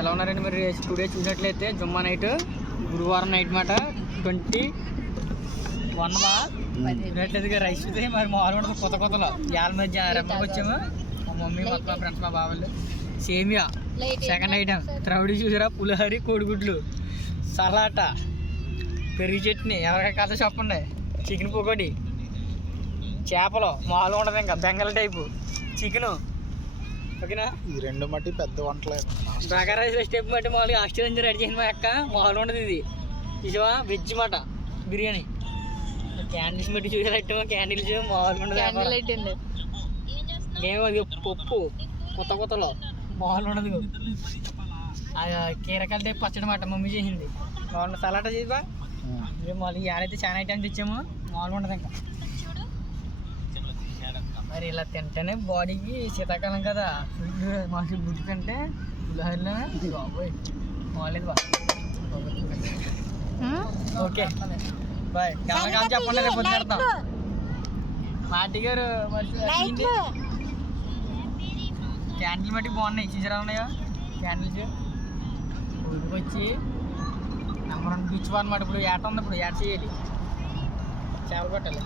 ఎలా ఉన్నారండి? మరి టుడే చూసినట్లయితే జుమ్మా నైట్ గురువారం నైట్ మాట 21 రైస్ ఉంది. మరి మామూలు ఉండదు కొత్త కొత్తలో ఇవాళ మధ్య రెమ్మకి వచ్చాము. మా మమ్మీ మా ఫ్రెండ్స్ మా బావాళ్ళు సేమియా సెకండ్ ఐటమ్ త్రౌడి చూసారా, పులిహోరి కోడిగుడ్లు సలాట పెరుగు చట్నీ ఎవరికైనా కథ చెప్పండి, చికెన్ పకోడీ చేపలు మామూలు ఉండదు, ఇంకా బెంగల్ టైపు చికెను. ఓకేనా? ఈ రెండు మట్టి పెద్ద వంటలే. బగారా రైస్ స్టెప్ మట్టి మామూలుగా ఆస్ట్రేలియా నుంచి రెడీ చేసిన మా అక్క మామూలు ఉండదు. ఇది నిజమా వెజ్ మాట బిర్యానీ. క్యాండిల్స్ మట్టి చూసేటట్టు క్యాండిల్స్ మామూలుగా ఉండదు. ఏమో అది పప్పు కొత్త కొత్తలో మామూలు ఉండదు. కీరకాయలు టైపు పచ్చడి మాట మమ్మీ చేసింది. మామూలు సలాట చేసిబా మామూలు ఏడైతే చాలా ఐటమ్స్ తెచ్చాము మామూలుగా ఉండదు. ఇంకా మరి ఇలా తింటేనే బాడీకి శీతాకాలం కదా, ఫుడ్ మాకు గుడ్డు తింటే పులిహోరలోనే బాబోయ్ బాగాలేదు బా. Okay bye. ఎవరికైనా చెప్పండి, రేపు పెడతాం. పార్టీ గారు క్యాండిల్ మట్టి బాగున్నాయి, చూసారా ఉన్నాయో క్యాండిల్స్. ఊరికి వచ్చి నెంబర్ 1 బీచ్ అనమాట. ఇప్పుడు ఏట ఉంది, ఇప్పుడు ఏట చేయాలి, చేపలు కొట్టాలి.